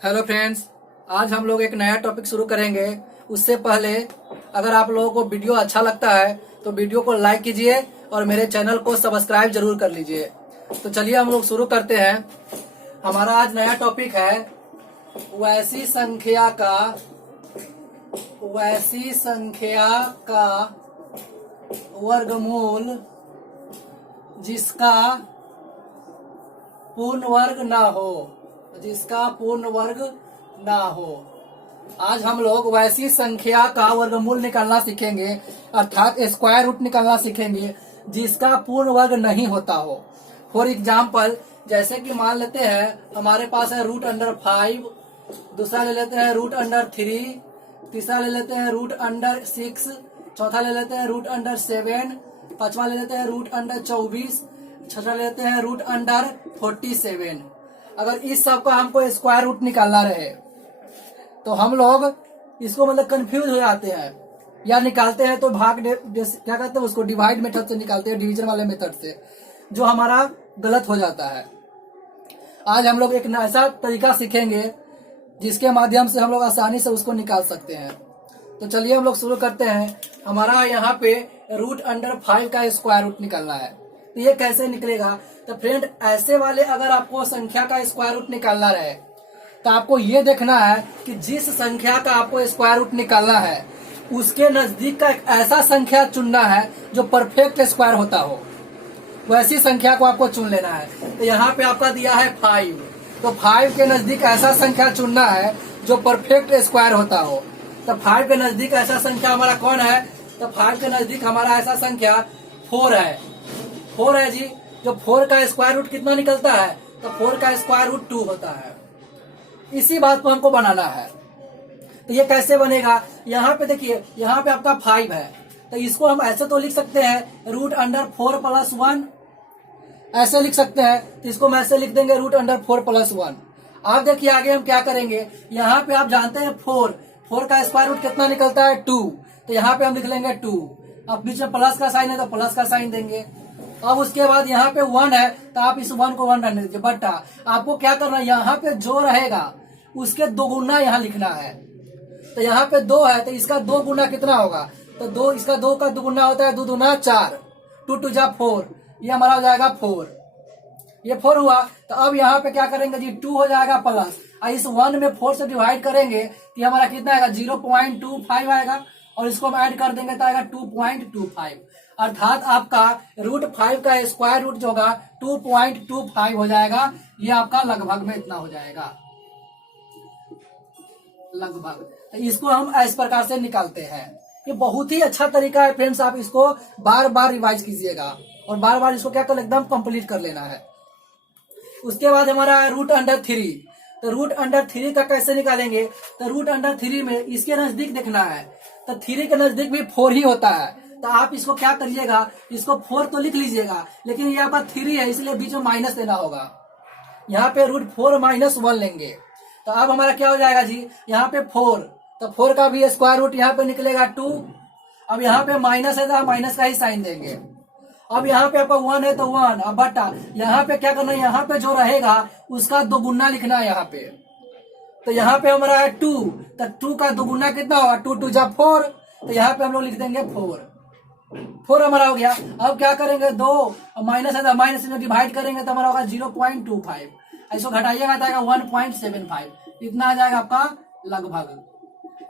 Hello friends, आज हम लोग एक नया टॉपिक शुरू करेंगे। उससे पहले अगर आप लोगों को वीडियो अच्छा लगता है तो वीडियो को लाइक कीजिए और मेरे चैनल को सब्सक्राइब जरूर कर लीजिए। तो चलिए हम लोग शुरू करते हैं। हमारा आज नया टॉपिक है वैसी संख्या का वर्गमूल जिसका पूर्ण वर्ग ना हो। आज हम लोग वैसी संख्या का वर्गमूल निकालना सीखेंगे, अर्थात स्क्वायर रूट निकालना सीखेंगे जिसका पूर्ण वर्ग नहीं होता हो। फॉर एग्जाम्पल, जैसे कि मान लेते हैं हमारे पास है √5, दूसरा ले लेते हैं √3, तीसरा ले लेते हैं √6, चौथा ले लेते हैं √7, पांचवा ले लेते हैं √24, छठा ले लेते हैं √47। अगर इस सब का हमको स्क्वायर रूट निकालना रहे तो हम लोग इसको मतलब कंफ्यूज हो जाते हैं, या निकालते हैं तो क्या कहते हैं उसको डिवाइड मेथड से निकालते हैं, डिवीजन वाले मेथड से, जो हमारा गलत हो जाता है। आज हम लोग एक ऐसा तरीका सीखेंगे जिसके माध्यम से हम लोग आसानी से उसको निकाल सकते हैं। तो चलिए हम लोग शुरू करते हैं। हमारा यहाँ पे √5 का स्क्वायर रूट निकालना है। तो ये कैसे निकलेगा? तो फ्रेंड, ऐसे वाले अगर आपको संख्या का स्क्वायर रूट निकालना रहे तो आपको ये देखना है कि जिस संख्या का आपको स्क्वायर रूट निकालना है उसके नजदीक का एक ऐसा संख्या चुनना है जो परफेक्ट स्क्वायर होता हो। वैसी संख्या को आपको चुन लेना है। तो यहाँ पे आपका दिया है 5, तो 5 के नजदीक ऐसा संख्या चुनना है जो परफेक्ट स्क्वायर होता हो। तो 5 के नजदीक ऐसा संख्या हमारा कौन है? तो 5 के नजदीक हमारा ऐसा संख्या 4 है। 4 है जी। जो 4 का स्क्वायर रूट कितना निकलता है? तो 4 का स्क्वायर रूट 2 होता है। इसी बात को हमको बनाना है। तो ये कैसे बनेगा? यहाँ पे देखिए, यहाँ पे आपका 5 है, तो इसको हम ऐसे तो लिख सकते हैं √4 + 1, ऐसे लिख सकते हैं। तो इसको हम ऐसे लिख देंगे √4 + 1। आप देखिए आगे हम क्या करेंगे। यहाँ पे आप जानते हैं 4 का स्क्वायर रूट कितना निकलता है? 2। तो यहाँ पे हम लिख लेंगे 2। अब बीच में प्लस का साइन है तो प्लस का साइन देंगे। अब उसके बाद यहाँ पे 1 है तो आप इस 1 को 1 रहने दीजिए, बटा आपको क्या करना है, यहाँ पे जो रहेगा उसके 2 गुना यहाँ लिखना है। तो यहाँ पे 2 है तो इसका 2 गुना कितना होगा? तो 2, इसका 2 का 2 गुना होता है 2 दूना 4, 2 2 जा 4, ये हमारा हो जाएगा 4। ये 4 हुआ। तो अब यहाँ पे क्या करेंगे जी, 2 हो जाएगा प्लस, और इस 1 में 4 से डिवाइड करेंगे तो हमारा कितना आएगा? 0.25 आएगा, और इसको हम ऐड कर देंगे तो आएगा 2.25। अर्थात आपका √5 का स्क्वायर रूट जो होगा 2.25 हो जाएगा। ये आपका लगभग में इतना हो जाएगा, लगभग। तो इसको हम इस प्रकार से निकालते हैं। ये बहुत ही अच्छा तरीका है फ्रेंड्स, आप इसको बार बार रिवाइज कीजिएगा और बार बार इसको क्या कर एकदम कंप्लीट कर लेना है। उसके बाद हमारा √3। तो √3 का कैसे निकालेंगे? तो √3 में इसके नजदीक देखना है। तो 3 के नजदीक भी 4 ही होता है। तो आप इसको क्या करिएगा, इसको 4 तो लिख लीजिएगा, लेकिन यहाँ पर 3 है इसलिए बीच में माइनस देना होगा। यहाँ पे √4 - 1 लेंगे। तो अब हमारा क्या हो जाएगा जी, यहाँ पे 4, तो 4 का भी स्क्वायर रूट यहाँ पे निकलेगा 2। अब यहाँ पे माइनस है तो हम माइनस का ही साइन देंगे। अब यहाँ पे आपका 1 है तो 1, अब बटा यहाँ पे क्या करना है, यहाँ पे जो रहेगा उसका 2 गुना लिखना है यहाँ पे। तो यहाँ पे हमारा है 2, तो 2 का 2 गुना कितना होगा? 2 2 जा 4, तो यहाँ पे हम लोग लिख देंगे 4 हमारा हो गया। अब क्या करेंगे, 2 माइनस है तो माइनस से डिवाइड करेंगे तो हमारा होगा 0.25, इसको घटाइएगा तो आएगा 1.75, इतना आ जाएगा आपका लगभग।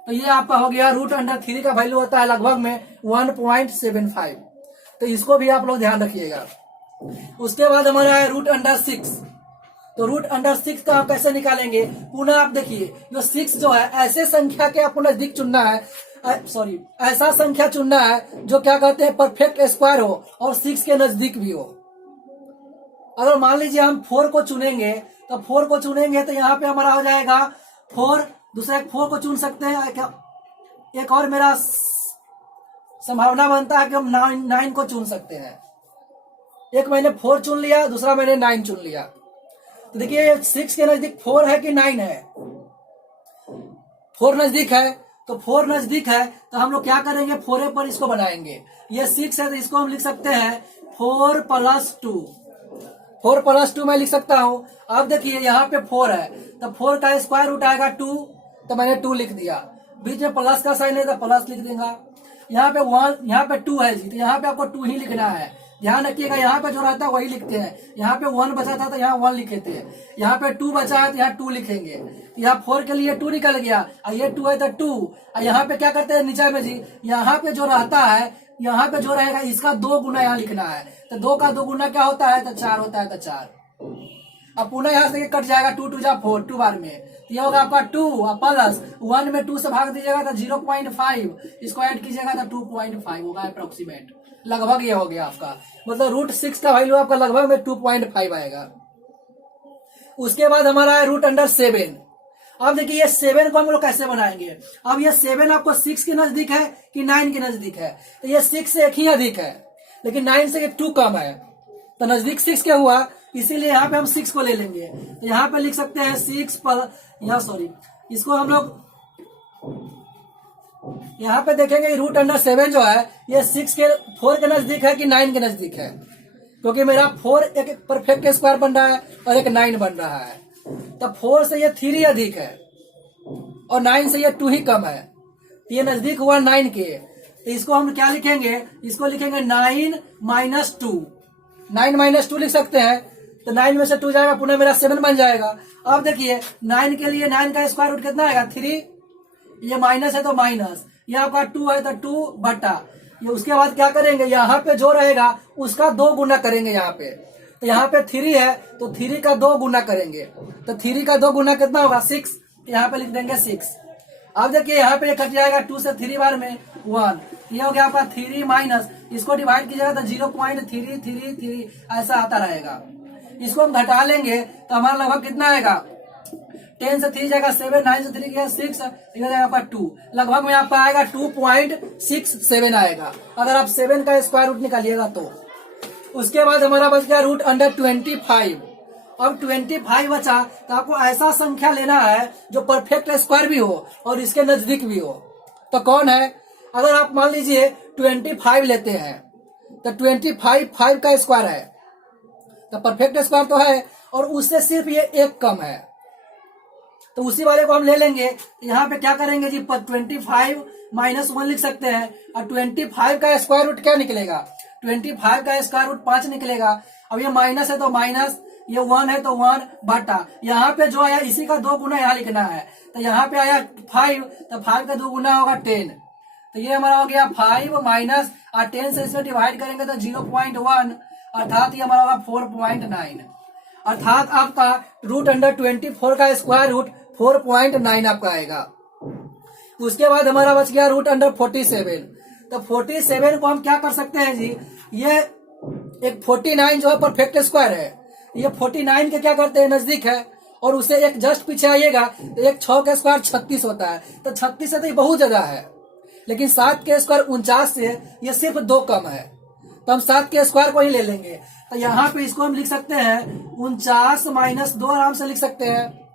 तो ये आपका हो गया √3 का वैल्यू होता है लगभग में 1.75। तो इसको भी आप लोग ध्यान रखिएगा। उसके बाद हमारा है √6। तो √6 का आप कैसे निकालेंगे? पुनः आप देखिए, जो 6 जो है ऐसे संख्या के आपको नजदीक चुनना है, ऐसा संख्या चुनना है जो क्या कहते हैं परफेक्ट स्क्वायर हो और 6 के नजदीक भी हो। अगर मान लीजिए हम 4 को चुनेंगे तो यहाँ पे हमारा हो जाएगा 4, दूसरा 4 को चुन सकते हैं क्या? एक और मेरा संभावना बनता है कि हम 9 को चुन सकते हैं। एक मैंने 4 चुन लिया, दूसरा मैंने 9 चुन लिया। तो देखिए 6 के नजदीक 4 है कि 9 है? 4 नजदीक है। तो 4 नजदीक है तो हम लोग क्या करेंगे, 4 पर इसको बनाएंगे। ये 6 है तो इसको हम लिख सकते हैं 4 + 2। 4 प्लस 2 मैं लिख सकता हूँ। अब देखिए यहाँ पे 4 है, तो 4 का स्क्वायर रूट आएगा 2, तो मैंने 2 लिख दिया। बीच में प्लस का साइन है तो प्लस लिख देगा। यहाँ पे 1, यहाँ पे 2 है जी, तो यहाँ पे आपको 2 ही लिखना है। ध्यान रखिएगा, यहाँ पे जो रहता है वही लिखते हैं। यहाँ पे 1 बचा था तो यहाँ 1 लिखे थे, यहाँ पे 2 बचा है तो यहाँ 2 लिखेंगे। यहाँ 4 के लिए 2 निकल गया, और ये 2 है तो 2। यहाँ पे क्या करते हैं नीचे में जी, यहाँ पे जो रहता है, यहाँ पे जो रहेगा इसका 2 गुना यहाँ लिखना है। तो 2 का 2 गुना क्या होता है, तो 4 होता है, तो 4। अब पुनः यहाँ से कट जाएगा, 2 2 जा 4, 2 बार में ये होगा आपका 2 और प्लस 1 में 2 से भाग दीजिएगा तो 0.5, इसको ऐड कीजिएगा तो 2.5 होगा अप्रोक्सीमेट। लगभग ये हो गया आपका, मतलब √6 का वैल्यू आपका लगभग में 2.5 आएगा। उसके बाद हमारा है √7। अब देखिए ये 7 को हम लोग कैसे बनाएंगे। अब ये 7 आपको 6 के नजदीक है कि 9 के नजदीक है, तो ये 6 से एक ही अधिक है, लेकिन 9 से 2 कम है, तो नजदीक 6 क्या हुआ, इसीलिए यहाँ पे हम 6 को ले लेंगे। तो यहाँ पे लिख सकते हैं 6 पर, यहाँ सॉरी, इसको हम लोग यहाँ पे देखेंगे √7 जो है ये 4 के नजदीक है कि 9 के नजदीक है, क्योंकि मेरा 4 एक परफेक्ट स्क्वायर बन रहा है और एक 9 बन रहा है। तो 4 से ये 3 अधिक है और 9 से ये 2 ही कम है, तो ये नजदीक हुआ 9 के। तो इसको हम क्या लिखेंगे, इसको लिखेंगे 9 - 2, 9 - 2 लिख सकते हैं। तो 9 में से 2 जाएगा, पुनः मेरा 7 बन जाएगा। अब देखिए 9 के लिए 9 का स्क्वायर रूट कितना आएगा, 3, ये माइनस है तो माइनस, ये आपका 2 है तो 2 बटा ये। उसके बाद क्या करेंगे, यहाँ पे जो रहेगा उसका 2 गुना करेंगे यहाँ पे। तो यहाँ पे 3 है तो 3 का 2 गुना करेंगे, तो 3 का 2 गुना कितना होगा, 6, यहाँ पे लिख देंगे 6। अब देखिए यहाँ पे कट जाएगा 2 से 3 बार में 1, ये हो गया आपका 3 माइनस, इसको डिवाइड कीजिएगा तो 0.333 ऐसा आता रहेगा। इसको हम घटा लेंगे तो हमारा लगभग कितना आएगा, 10 से 3 जाएगा 7, 9 से 3 गया 6, इधर जाएगा आपका 2, लगभग में आपका आएगा 2.67 आएगा, अगर आप 7 का स्क्वायर रूट निकालिएगा तो। उसके बाद हमारा बच गया √25। अब 25 बचा, तो आपको ऐसा संख्या लेना है जो परफेक्ट स्क्वायर भी हो और इसके नजदीक भी हो। तो कौन है, अगर आप मान लीजिए 25 लेते हैं तो 25 5 का स्क्वायर है, तो परफेक्ट स्क्वायर तो है और उससे सिर्फ ये 1 कम है, तो उसी वाले को हम ले लेंगे। यहाँ पे क्या करेंगे जी, 25 - 1 लिख सकते हैं, और 25 का स्क्वायर रूट क्या निकलेगा, 25 का स्क्वायर रूट 5 निकलेगा। अब ये माइनस है तो माइनस, ये 1 है तो 1 बटा, यहाँ पे जो आया इसी का 2 गुना यहाँ लिखना है। तो यहाँ पे आया 5, तो 5 का 2 गुना होगा 10, तो ये हमारा हो गया 5 माइनस, और 10 से इसमें डिवाइड करेंगे तो 0.1, अर्थात ये हमारा होगा 4.9, अर्थात आपका √24 का स्क्वायर रूट 4.9 आपका आएगा। उसके बाद हमारा बच गया √47। तो 47 को हम क्या कर सकते हैं जी, ये एक 49 जो है परफेक्ट स्क्वायर है, ये 49 के क्या करते हैं, नजदीक है, और उसे एक जस्ट पीछे आइएगा तो एक 6 का स्क्वायर 36 होता है, तो 36 से तो ये बहुत ज्यादा है, लेकिन 7 के स्क्वायर 49 से ये सिर्फ 2 कम है, तो हम 7 के स्क्वायर को ही ले लेंगे। तो यहाँ पे इसको हम लिख सकते हैं 49 - 2 आराम से लिख सकते हैं।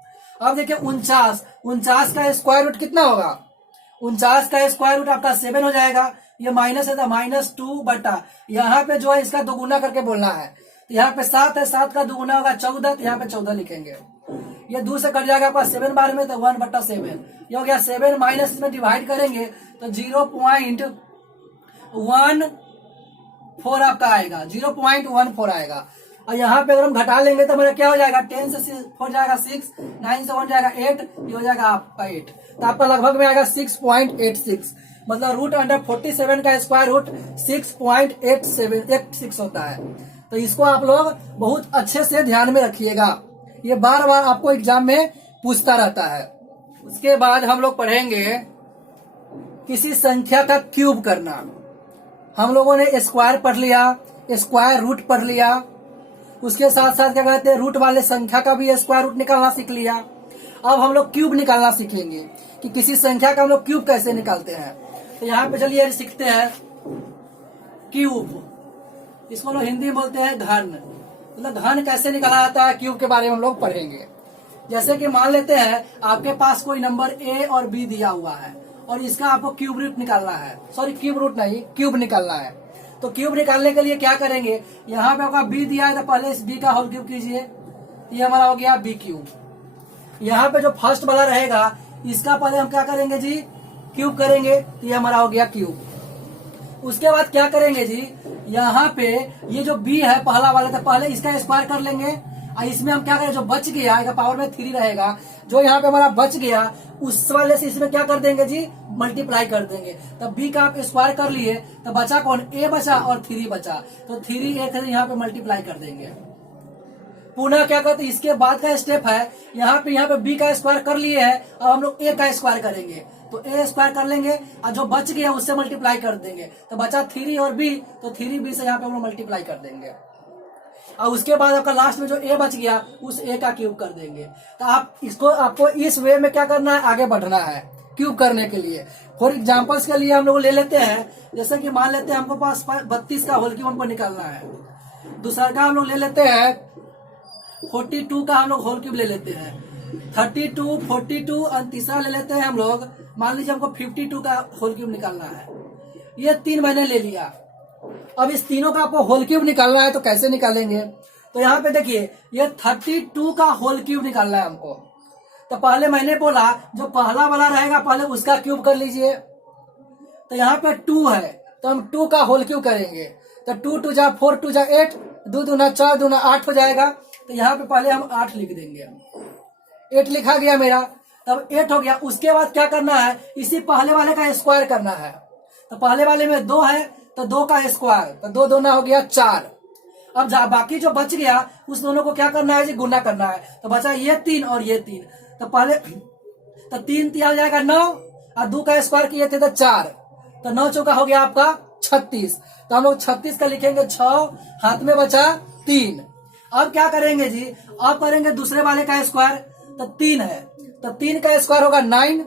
अब देखिए 49 का स्क्वायर रूट कितना होगा, 49 का स्क्वायर रूट आपका 7 हो जाएगा, ये माइनस है तो -2 बटा, यहाँ पे जो है इसका 2 गुना करके बोलना है, तो यहाँ पे 7 है, 7 का 2 गुना होगा 14, तो यहाँ पे 14 लिखेंगे। ये 2 से कट जाएगा आपका 7 बार में, तो 1/7 ये हो गया। 7 माइनस इसमें डिवाइड करेंगे तो 0.14 आपका आएगा, 0.14 आएगा। और यहाँ पे अगर हम घटा लेंगे तो हमारा क्या हो जाएगा, 10 से 4 जाएगा 6, 9 से 1 जाएगा 8, ये हो जाएगा आपका 8, तो आपका लगभग में आएगा 6.86, मतलब √47 का स्क्वायर रूट 6.86 होता है। तो इसको आप लोग बहुत अच्छे से ध्यान में रखिएगा, ये बार बार आपको एग्जाम में पूछता रहता है। उसके बाद हम लोग पढ़ेंगे किसी संख्या का क्यूब करना। हम लोगों ने स्क्वायर पढ़ लिया, स्क्वायर रूट पढ़ लिया, उसके साथ साथ क्या कहते हैं, रूट वाले संख्या का भी स्क्वायर रूट निकालना सीख लिया। अब हम लोग क्यूब निकालना सीखेंगे कि किसी संख्या का हम लोग क्यूब कैसे निकालते हैं। तो यहाँ पे चलिए सीखते हैं क्यूब, इसको लोग हिंदी में बोलते हैं घन, मतलब घन कैसे निकाला जाता है, क्यूब के बारे में हम लोग पढ़ेंगे। जैसे कि मान लेते हैं आपके पास कोई नंबर A और B दिया हुआ है और इसका आपको क्यूब रूट निकालना है, सॉरी क्यूब रूट नहीं, क्यूब निकालना है। तो क्यूब निकालने के लिए क्या करेंगे, यहाँ पे आपका बी दिया है तो पहले इस बी का होल क्यूब कीजिए, ये हमारा हो गया बी क्यूब। यहाँ पे जो फर्स्ट वाला रहेगा इसका पहले हम क्या करेंगे जी, क्यूब करेंगे, तो ये हमारा हो गया क्यूब। उसके बाद क्या करेंगे जी, यहाँ पे ये जो बी है पहला वाला, तो पहले इसका स्क्वायर कर लेंगे, और इसमें हम क्या करें, जो बच गया इसका पावर में 3 रहेगा, जो यहाँ पे हमारा बच गया उस वाले से इसमें क्या कर देंगे जी, मल्टीप्लाई कर देंगे। तब बी का आप स्क्वायर कर लिए तो बचा कौन, ए बचा और 3 बचा, तो 3 ए यहाँ पे मल्टीप्लाई कर देंगे। पुनः क्या करते, इसके बाद का स्टेप है, यहाँ पे बी का स्क्वायर कर लिए है, अब हम लोग ए का स्क्वायर करेंगे, तो ए स्क्वायर कर लेंगे और जो बच गया उससे मल्टीप्लाई कर देंगे, तो बचा 3 और बी, तो 3 बी से यहाँ पे हम लोग मल्टीप्लाई कर देंगे। और उसके बाद आपका लास्ट में जो ए बच गया उस ए का क्यूब कर देंगे। तो आपको इस वे में क्या करना है, आगे बढ़ना है क्यूब करने के लिए। फॉर एग्जाम्पल्स के लिए हम लोग ले लेते हैं, जैसे कि मान लेते हैं हमको पास 32 का होल क्यूब हमको निकालना है। दूसरा का हम लोग ले लेते हैं 42 का हम लोग होल क्यूब ले लेते हैं, 32, 42 और तीसरा ले लेते हैं हम लोग, मान लीजिए हमको 52 का होल क्यूब निकालना है। ये 3 मैंने ले लिया। अब इस तीनों का आपको होल क्यूब निकालना है, तो कैसे निकालेंगे, तो यहाँ पे देखिए ये 32 का होल क्यूब निकालना है हमको। तो पहले मैंने बोला जो पहला वाला रहेगा पहले उसका क्यूब कर लीजिए, तो यहाँ पे 2 है तो हम 2 का होल क्यूब करेंगे, तो 2 2 जा 4 2 जा 8, 2 दूना 4 दूना 8 हो जाएगा, तो यहाँ पे पहले हम 8 लिख देंगे, 8 लिखा गया मेरा, तब 8 हो गया। उसके बाद क्या करना है, इसी पहले वाले का स्क्वायर करना है, तो पहले वाले में 2 है तो 2 का स्क्वायर, तो 2 दूना हो गया 4। अब बाकी जो बच गया उस दोनों को क्या करना है जी, गुना करना है, तो बचा ये 3 और ये 3, तो पहले तो 3 3 हो जाएगा 9 और 2 का स्क्वायर किए थे तो 4, तो 9 चौका हो गया आपका 36, तो हम लोग 36 का लिखेंगे 6, हाथ में बचा 3। अब क्या करेंगे जी, अब करेंगे दूसरे वाले का स्क्वायर, तो 3 है तो 3 का स्क्वायर होगा 9,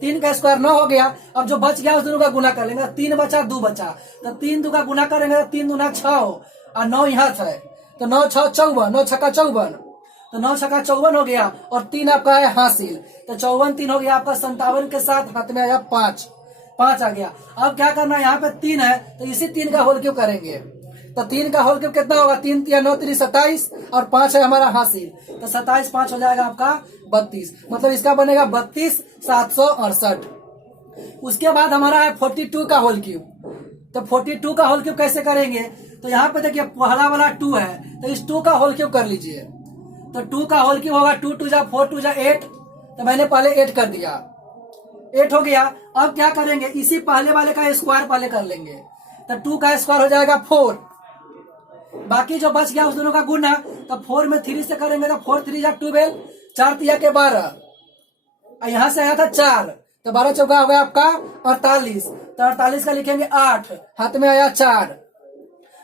3 का स्क्वायर 9 हो गया। अब जो बच गया उस दोनों का गुना कर लेंगे, 3 बचा 2 बचा, तो 3 2 का गुना करेंगे तो 3 दूना 6 और 9 यहाँ है, तो 9 6 54, 9 छक्का 54, तो 9 छक्का 54 हो गया और 3 आपका है हासिल, तो 54 3 हो गया आपका 57 के साथ हाथ में आया 5 आ गया। अब क्या करना है, यहाँ पे 3 है तो इसी 3 का होल क्यूब करेंगे, तो 3 का होल क्यूब कितना होगा, 3 3 9 3 27 और 5 है हमारा हासिल, तो 27 5 हो जाएगा आपका 32, मतलब इसका बनेगा 32 768। उसके बाद हमारा है 42 का होल क्यूब, तो 42 का होल क्यूब कैसे करेंगे, तो यहाँ पे देखिए पहला वाला 2 है तो इस 2 का होल क्यूब कर लीजिए, तो 2 का होल क्यूब होगा 2 2 जा 4 2 जा 8, तो मैंने पहले 8 कर दिया, 8 हो गया। अब क्या करेंगे, इसी पहले वाले का स्क्वायर पहले कर लेंगे, तो 2 का स्क्वायर हो जाएगा 4, बाकी जो बच गया उस दोनों का गुना, तो 4 में 3 से करेंगे तो 4 3 जा 12, 4 3 के 12, यहाँ से आया था 4, तो 12 चौका हो गया आपका 48, तो 48 का लिखेंगे 8, हाथ में आया 4।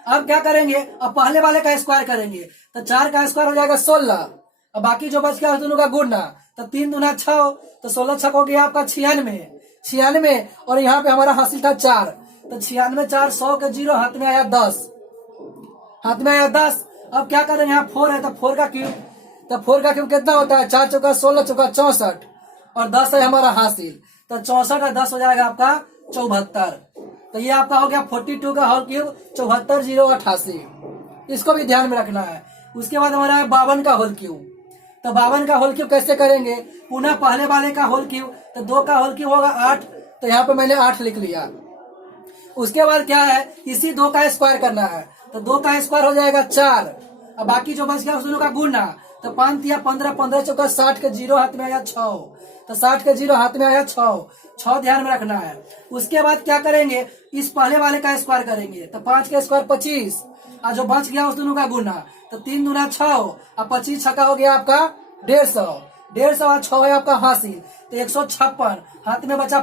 अब क्या करेंगे, अब पहले वाले का स्क्वायर करेंगे, तो 4 का स्क्वायर हो जाएगा 16, अब बाकी जो बच गया उस दोनों का गुना, तो 3 दूना 6, तो 16 6 हो गया आपका 96, और यहाँ पे हमारा हासिल था 4, तो 96 4 100 के 0, हाथ में आया 10, अब क्या करेंगे, यहाँ 4 है तो 4 का क्यूब, तो 4 का क्यूब कितना होता है, 4 चौका 16 चौका 64 और 10 है हमारा हासिल, तो 64 और 10 हो जाएगा आपका 74, तो ये आपका हो गया 42 का होल क्यूब 74 088, इसको भी ध्यान में रखना है। उसके बाद हमारा है 52 का होल क्यूब, तो 52 का होल क्यूब कैसे करेंगे, पुनः पहले वाले का होल क्यूब, तो 2 का होल क्यूब होगा 8, तो यहाँ पे मैंने 8 लिख लिया। उसके बाद क्या है, इसी 2 का स्क्वायर करना है, तो 2 का स्क्वायर हो जाएगा 4, अब बाकी जो बच गया उस दोनों का गुना, तो 5 या 15 15 चौका 60 के 0, हाथ में आया 6, तो 60 के 0 हाथ में आया 6 ध्यान में रखना है। उसके बाद क्या करेंगे, इस पहले वाले का स्क्वायर करेंगे, तो 5 का स्क्वायर 25 और जो बच गया उस दोनों का गुना, तो 3 दूना 6 और 25 छक्का हो गया आपका 150 और 6 है आपका हासिल, तो 156, हाथ में बचा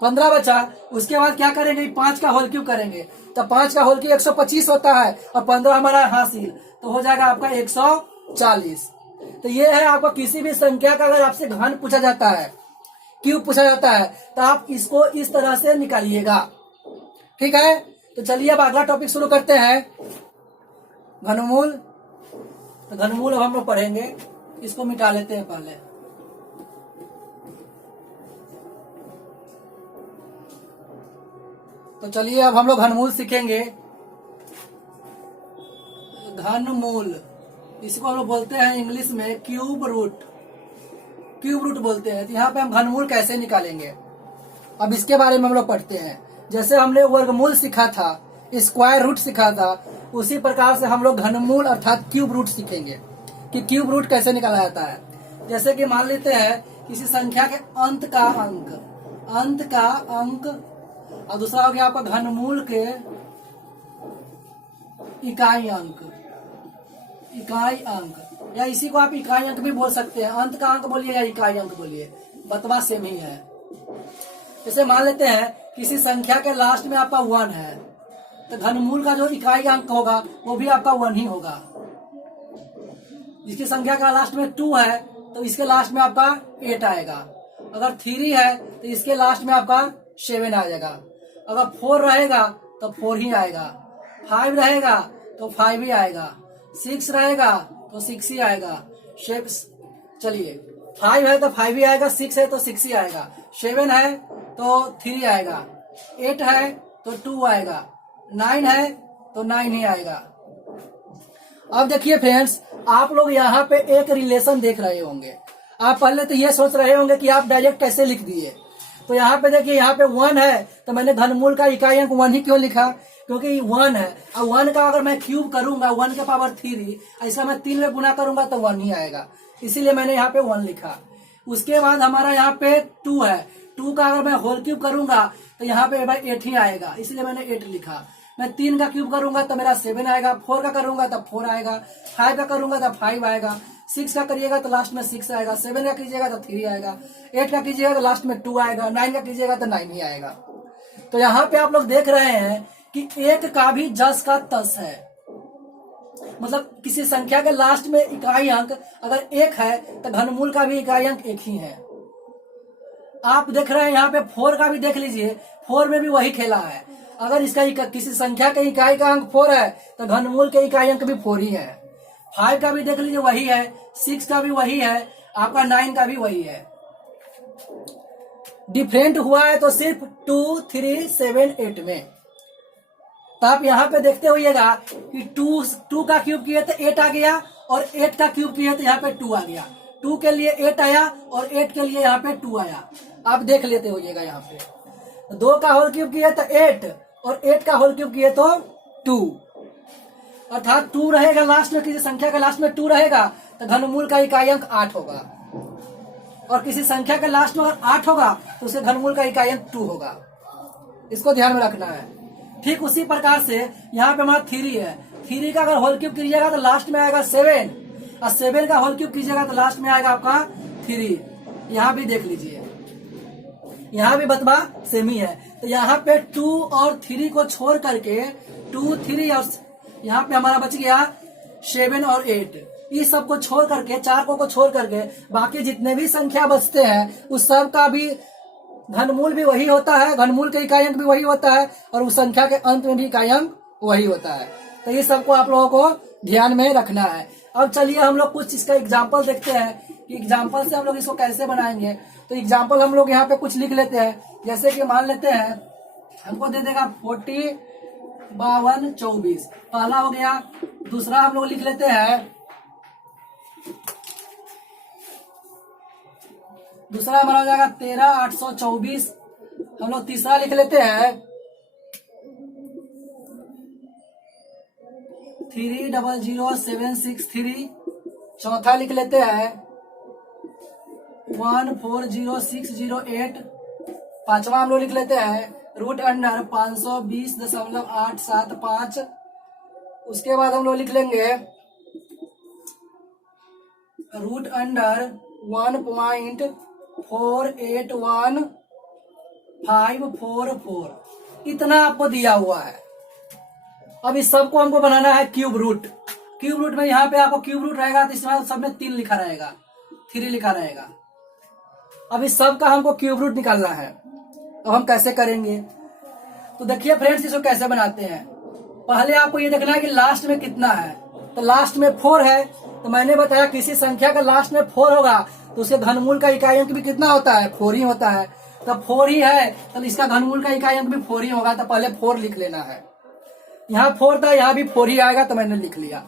15 बचा। उसके बाद क्या करेंगे, 5 का होल क्यूब करेंगे, तो 5 का होल क्यूब 125 होता है और 15 हमारा हासिल, तो हो जाएगा आपका 140। तो ये है आपको किसी भी संख्या का अगर आपसे घन पूछा जाता है, क्यूब पूछा जाता है, तो आप इसको इस तरह से निकालिएगा। ठीक है, तो चलिए अब अगला टॉपिक शुरू करते हैं, घनमूल। तो घनमूल अब हम लोग पढ़ेंगे, इसको मिटा लेते हैं पहले। तो चलिए अब हम लोग घनमूल सीखेंगे। घनमूल, इसको हम लोग बोलते हैं इंग्लिश में क्यूब रूट, क्यूब रूट बोलते हैं। तो यहाँ पे हम घनमूल कैसे निकालेंगे, अब इसके बारे में हम लोग पढ़ते हैं। जैसे हमने वर्गमूल सीखा था, स्क्वायर रूट सीखा था, उसी प्रकार से हम लोग घनमूल अर्थात क्यूब रूट सीखेंगे कि क्यूब रूट कैसे निकाला जाता है। जैसे कि मान लेते हैं किसी संख्या के अंत का अंक और दूसरा हो गया आपका घनमूल के इकाई अंक, या इसी को आप इकाई अंक भी बोल सकते हैं। अंत का अंक बोलिए या इकाई अंक बोलिए, बतवा सेम ही है। जैसे मान लेते हैं किसी संख्या के लास्ट में आपका 1 है, तो घनमूल का जो इकाई अंक होगा वो भी आपका 1 ही होगा। जिसकी संख्या का लास्ट में 2 है तो इसके लास्ट में आपका 8 आएगा। अगर 3 है तो इसके लास्ट में आपका 7 आ जाएगा। अगर 4 रहेगा तो 4 ही आएगा, 5 रहेगा तो 5 ही आएगा, 6 रहेगा तो 6 ही आएगा। चलिए 5 है तो 5 ही आएगा, 6 है तो 6 ही आएगा, 7 है तो 3 आएगा, 8 है तो 2 आएगा, 9 है तो 9 ही आएगा। अब देखिए फ्रेंड्स, आप लोग यहाँ पे एक रिलेशन देख रहे होंगे। आप पहले तो ये सोच रहे होंगे कि आप डायरेक्ट कैसे लिख दिए। तो यहाँ पे देखिए, यहाँ पे 1 है तो मैंने घनमूल का इकाई अंक 1 ही क्यों लिखा, क्योंकि 1 है। और 1 का अगर मैं क्यूब करूंगा 1 के पावर 3, ऐसा मैं 3 में गुना करूंगा तो 1 ही आएगा, इसीलिए मैंने यहाँ पे 1 लिखा। उसके बाद हमारा यहाँ पे 2 है, 2 का अगर मैं होल क्यूब करूंगा तो यहाँ पे 8 ही आएगा, इसलिए मैंने 8 लिखा। मैं 3 का क्यूब करूंगा तो मेरा 7 आएगा, 4 का करूंगा तो 4 आएगा, 5 का करूंगा तो 5 आएगा, 6 का करिएगा तो लास्ट में 6 आएगा, 7 का कीजिएगा तो 3 आएगा, 8 का कीजिएगा तो लास्ट में 2 आएगा, 9 का कीजिएगा तो 9 ही आएगा। तो यहाँ पे आप लोग देख रहे हैं कि एक का भी जस का तस है। मतलब किसी संख्या के लास्ट में इकाई अंक अगर 1 है तो घनमूल का भी इकाई अंक 1 ही है। आप देख रहे हैं यहाँ पे 4 का भी देख लीजिए, 4 में भी वही खेला है। अगर इसका किसी संख्या के इकाई का अंक 4 है तो घनमूल के इकाई अंक भी 4 ही है। 5 का भी देख लीजिए वही है, 6 का भी वही है, आपका 9 का भी वही है। डिफरेंट हुआ है तो सिर्फ 2, 3, 7, 8 में। तो आप यहाँ पे देखते होइएगा कि 2 का क्यूब किए तो 8 आ गया, और 8 का क्यूब किए तो यहाँ पे 2 आ गया। 2 के लिए 8 आया और 8 के लिए यहाँ पे 2 आया। आप देख लेते होइएगा यहाँ पे 2 का होल क्यूब किए तो 8 और 8 का होल क्यूब किए तो 2, अर्थात 2 रहेगा लास्ट में, किसी संख्या का लास्ट में 2 रहेगा तो घनमूल का इकाई अंक 8 होगा, और किसी संख्या के लास्ट में 8 होगा तो उसे घनमूल का इकाई अंक 2 होगा। इसको ध्यान में रखना है। ठीक उसी प्रकार से यहाँ पे हमारा 3 है, 3 का अगर होल क्यूब कीजिएगा तो लास्ट में आएगा 7, और 7 का होल क्यूब कीजिएगा तो लास्ट में आएगा आपका 3। यहाँ भी देख लीजिए, यहाँ भी बतवा सेम ही है। तो यहाँ पे 2 और 3 को छोड़ करके 2, 3 और यहाँ पे हमारा बच गया 7 और 8। इस सब को छोड़ करके, 4 को छोड़ करके बाकी जितने भी संख्या बचते हैं उस सब का भी घनमूल भी वही होता है, घनमूल के इकाई अंक भी वही होता है, और उस संख्या के अंत में भी इकाई अंक वही होता है। तो ये सबको आप लोगों को ध्यान में रखना है। अब चलिए हम लोग कुछ इसका एग्जाम्पल देखते हैं कि एग्जाम्पल से हम लोग इसको कैसे बनाएंगे। तो एग्जाम्पल हम लोग यहाँ पे कुछ लिख लेते हैं। जैसे कि मान लेते हैं हमको दे देगा 40, 52, 24, पहला हो गया। दूसरा हम लोग लिख लेते हैं, दूसरा हमारा हो जाएगा 13, 824। हम लोग तीसरा लिख लेते हैं 3000763। चौथा लिख लेते हैं 140608। पांचवा हम लोग लिख लेते हैं रूट अंडर 520.875। उसके बाद हम लोग लिख लेंगे रूट अंडर 1.481544। इतना आपको दिया हुआ है। अब इस सबको हमको बनाना है क्यूब रूट। क्यूब रूट में यहाँ पे आपको क्यूब रूट रहेगा तो इसमें सब में 3 लिखा रहेगा, 3 लिखा रहेगा। अब इस सब का हमको क्यूब रूट निकालना है। अब हम कैसे करेंगे, तो देखिए फ्रेंड्स इसको कैसे बनाते हैं। पहले आपको ये देखना है कि लास्ट में कितना है। तो लास्ट में 4 है, तो मैंने बताया किसी संख्या का लास्ट में 4 होगा तो उसके घनमूल का इकाई अंक भी कितना होता है, 4 ही होता है। तो 4 ही है, तो इसका घनमूल का इकाई अंक भी 4 ही होगा, तो पहले 4 लिख लेना है। यहाँ 4 था, यहाँ भी 4 ही आएगा, तो मैंने लिख लिया।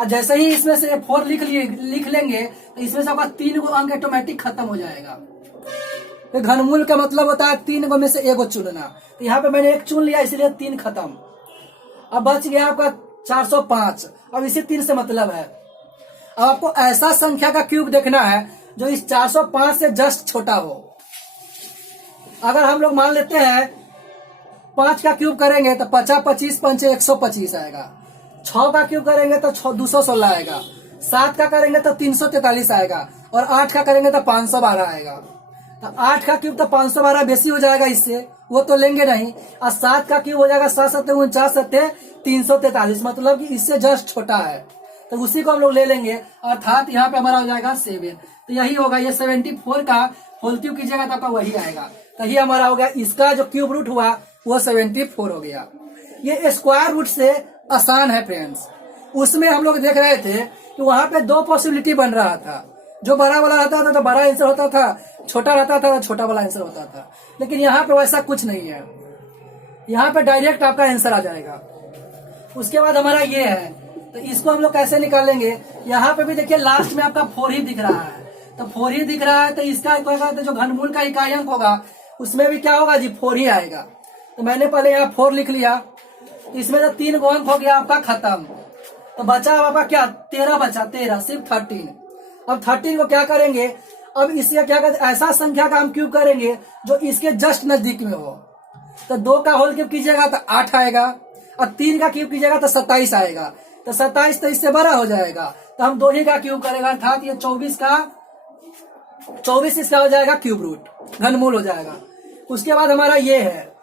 और जैसे ही इसमें से 4 लिख लेंगे, तो इसमें से आपका 3 गो अंक ऑटोमेटिक खत्म हो जाएगा। तो घनमूल का मतलब होता है 3 गो में से 1 गो चुनना। तो यहाँ पे मैंने 1 चुन लिया, इसलिए 3 खत्म। अब बच गया आपका 405। अब इसी 3 से मतलब है। अब आपको ऐसा संख्या का क्यूब देखना है जो इस 405 से जस्ट छोटा हो। अगर हम लोग मान लेते हैं 5 का क्यूब करेंगे तो 50 25 5 125 आएगा। 6 का क्यूब करेंगे तो 216 आएगा। 7 का करेंगे तो 343 आएगा। और 8 का करेंगे तो 512 आएगा। तो 8 का क्यूब तो 512 बेसी हो जाएगा, इससे वो तो लेंगे नहीं। और 7 का क्यूब हो जाएगा 7 7 49 7 343, मतलब कि इससे जस्ट छोटा है, तो उसी को हम लोग ले लेंगे। अर्थात यहाँ पे हमारा हो जाएगा 7। तो यही होगा, ये 74 का होल क्यूब कीजिएगा तो आपका वही आएगा। तो ये हमारा हो गया, इसका जो क्यूब रूट हुआ वो 74 हो गया। ये स्क्वायर रूट से आसान है फ्रेंड्स। उसमें हम लोग देख रहे थे कि वहां पे 2 पॉसिबिलिटी बन रहा था। जो बड़ा वाला रहता था तो बड़ा आंसर होता था, छोटा रहता था तो छोटा वाला आंसर होता था। लेकिन यहाँ पे वैसा कुछ नहीं है, यहाँ पे डायरेक्ट आपका आंसर आ जाएगा। उसके बाद हमारा ये है, तो इसको हम लोग कैसे निकालेंगे। यहाँ पे भी देखिए लास्ट में आपका 4 ही दिख रहा है, तो 4 ही दिख रहा है, तो इसका जो घनमूल का इकाई अंक होगा उसमें भी क्या होगा जी, 4 ही आएगा। तो मैंने पहले यहाँ 4 लिख लिया। इसमें तो 3 गो अंक हो गया आपका खत्म। तो बचा आपका क्या, 13 बचा, 13 सिर्फ 13। अब 13 को क्या करेंगे, अब इससे क्या करते, ऐसा संख्या का हम क्यूब करेंगे जो इसके जस्ट नजदीक में हो। तो 2 का होल क्यूब कीजिएगा तो 8 आएगा, और 3 का क्यूब कीजिएगा तो 27 आएगा। तो 27 तो इससे बड़ा हो जाएगा, तो हम 2 ही का क्यूब करेगा, अर्थात ये 24 इसका हो जाएगा क्यूब रूट, घनमूल हो जाएगा। उसके बाद हमारा ये है,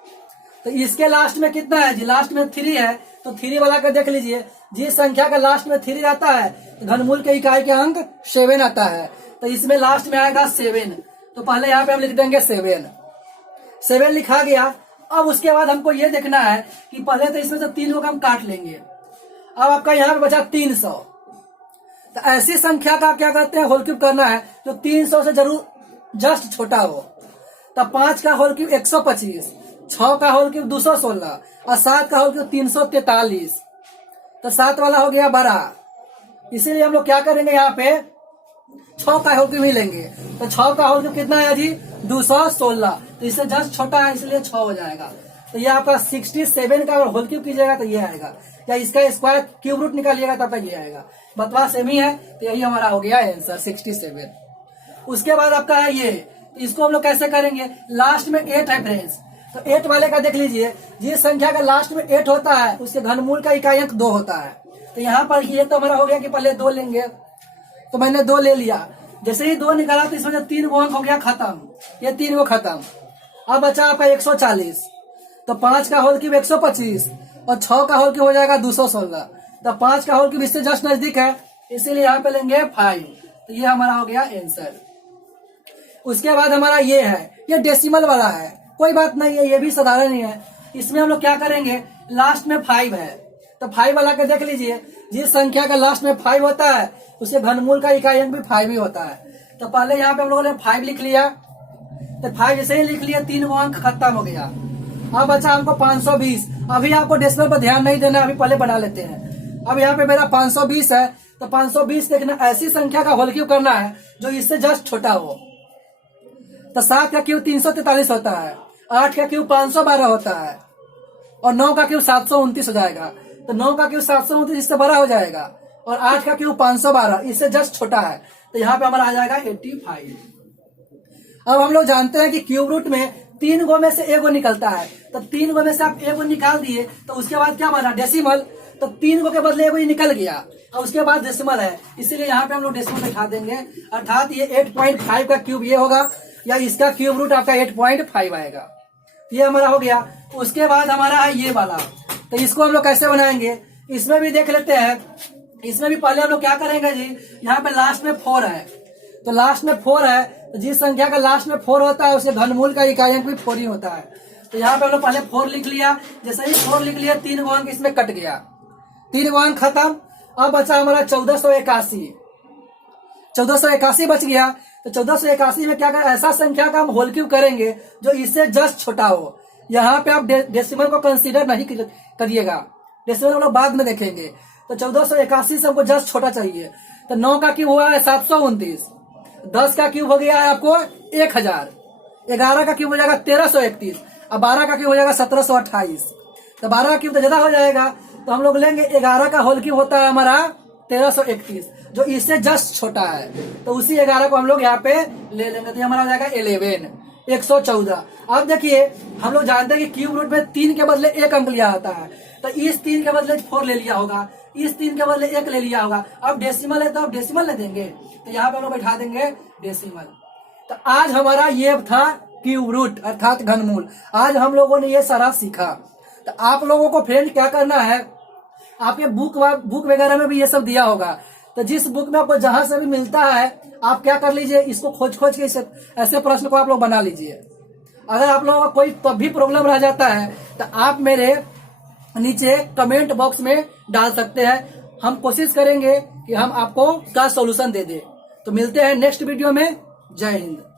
तो इसके लास्ट में कितना है जी, लास्ट में 3 है, तो 3 वाला का देख लीजिए। जिस संख्या का लास्ट में 3 आता है तो घनमूल के इकाई के अंक 7 आता है, तो इसमें लास्ट में आएगा 7। तो पहले यहाँ पे हम लिख देंगे 7 लिखा गया। अब उसके बाद हमको ये देखना है कि पहले तो इसमें से 3 को हम काट लेंगे। अब आपका यहाँ पे बचा 300। तो ऐसी संख्या का क्या कहते हैं, होल क्यूब करना है जो 300 से जरूर जस्ट छोटा हो। तो 5 का होल क्यूब 125, 6 का होल क्यूब 216 और 7 का होल क्यूब 343। तो 7 वाला हो गया बड़ा, इसीलिए हम लोग क्या करेंगे, यहाँ पे 6 का होल क्यूब ही लेंगे। तो 6 का होल क्यूब कितना है जी, 216। तो इससे जस्ट छोटा है, इसलिए 6 हो जाएगा। तो ये आपका 67 का होल क्यूब कीजिएगा तो ये आएगा, या इसका स्क्वायर क्यूब रूट निकालिएगा तब तक ये आएगा। बतवा सेम ही है, तो यही हमारा हो गया आंसर 67। उसके बाद आपका है ये, इसको हम लोग कैसे करेंगे, लास्ट में 8 है फ्रेंड्स। तो 8 वाले का देख लीजिए, जिस संख्या का लास्ट में 8 होता है उसके घनमूल का इकाई अंक 2 होता है। तो यहाँ पर ये तो हमारा हो गया कि पहले 2 लेंगे, तो मैंने 2 ले लिया। जैसे ही 2 निकाला तो इसमें 3 गो अंक हो गया खत्म, ये 3 गो खत्म। अब बचा आपका 140। तो 5 का होल क्यूब 125 और 6 का होल क्यूब हो जाएगा 216। तो 5 का होल क्यूब इससे जस्ट नजदीक है, इसीलिए यहाँ पे लेंगे 5। तो ये हमारा हो गया आंसर। उसके बाद हमारा ये है, ये डेसिमल वाला है, कोई बात नहीं है, ये भी साधारण ही है। इसमें हम लोग क्या करेंगे, लास्ट में 5 है, तो 5 वाला के देख लीजिए, जिस संख्या का लास्ट में 5 होता है उसके घनमूल का इकाई अंक भी 5 ही होता है। तो पहले यहाँ पे हम लोगों ने 5 लिख लिया। तो 5 जैसे ही लिख लिया, 3 गो अंक खत्म हो गया। अब बचा हमको 520। अभी आपको डेसिमल पर ध्यान नहीं देना, अभी पहले बना लेते हैं। अब यहाँ पे मेरा 520 है, तो 520 देखना, ऐसी संख्या का होल क्यूब करना है जो इससे जस्ट छोटा हो। तो 7 का क्यूब 343 होता है, 8 का क्यूब 512 होता है, और 9 का क्यूब 729 हो जाएगा। तो 9 का क्यूब 729 इससे बड़ा हो जाएगा, और 8 का क्यूब 512 इससे जस्ट छोटा है। तो यहाँ पे हमारा आ जाएगा 85। अब हम लोग जानते हैं कि क्यूब रूट में 3 गो में से 1 गो निकलता है। तो 3 गो में से आप 1 गो निकाल दिए, तो उसके बाद क्या बना, डेसिमल। तो 3 गो के बदले 1 गो निकल गया, और उसके बाद डेसिमल है, इसीलिए यहाँ पे हम लोग डेसिमल दिखा देंगे। अर्थात ये 8.5 का क्यूब ये होगा, या इसका क्यूब रूट आपका 8.5 आएगा। ये हमारा हो गया। उसके बाद हमारा है ये वाला, तो इसको हम लोग कैसे बनाएंगे, इसमें भी देख लेते हैं। इसमें भी पहले हम लोग क्या करेंगे जी, यहाँ पे लास्ट में 4 है, तो लास्ट में 4 है, तो जिस संख्या का लास्ट में 4 होता है उसके घनमूल का इकाई अंक भी 4 ही होता है। तो यहाँ पे हम लोग पहले 4 लिख लिया। जैसे ही 4 लिख लिया, 3 गो अंक इसमें कट गया, 3 गो अंक खत्म। अब बचा हमारा 1481 बच गया। तो 1481 में क्या कर, ऐसा संख्या का हम होल क्यूब करेंगे जो इससे जस्ट छोटा हो। यहाँ पे आप डेसिमल को कंसीडर नहीं करिएगा, डेसिमल हम लोग बाद में देखेंगे। तो 1481 से हमको जस्ट छोटा चाहिए। तो 9 का क्यूब हुआ है 729, 10 का क्यूब हो गया है आपको 1000, 11 का क्यूब हो जाएगा 1331, और 12 का क्यूब हो जाएगा 1728। तो 12 का क्यूब तो ज्यादा हो जाएगा, तो हम लोग लेंगे 11 का होल क्यूब होता है हमारा 1331, जो इससे जस्ट छोटा है। तो उसी 11 को हम लोग यहाँ पे ले लेंगे, तो हमारा हो जाएगा 11 114। अब देखिए हम लोग जानते हैं कि क्यूब रूट में 3 के बदले 1 अंक लिया होता है, तो इस 3 के बदले 4 ले लिया होगा, इस 3 के बदले 1 ले लिया होगा। अब डेसिमल है तो अब डेसिमल ले देंगे, तो यहाँ पे हम लोग बैठा देंगे डेसिमल। तो आज हमारा ये था क्यूब रूट अर्थात घनमूल। आज हम लोगों ने ये सारा सीखा। तो आप लोगों को फ्रेंड क्या करना है, आपके बुक वगैरह में भी ये सब दिया होगा। तो जिस बुक में आपको जहां से भी मिलता है आप क्या कर लीजिए, इसको खोज के ऐसे प्रश्न को आप लोग बना लीजिए। अगर आप लोगों का कोई तब भी प्रॉब्लम रह जाता है तो आप मेरे नीचे कमेंट बॉक्स में डाल सकते हैं, हम कोशिश करेंगे कि हम आपको का सॉल्यूशन दे दें। तो मिलते हैं नेक्स्ट वीडियो में। जय हिंद।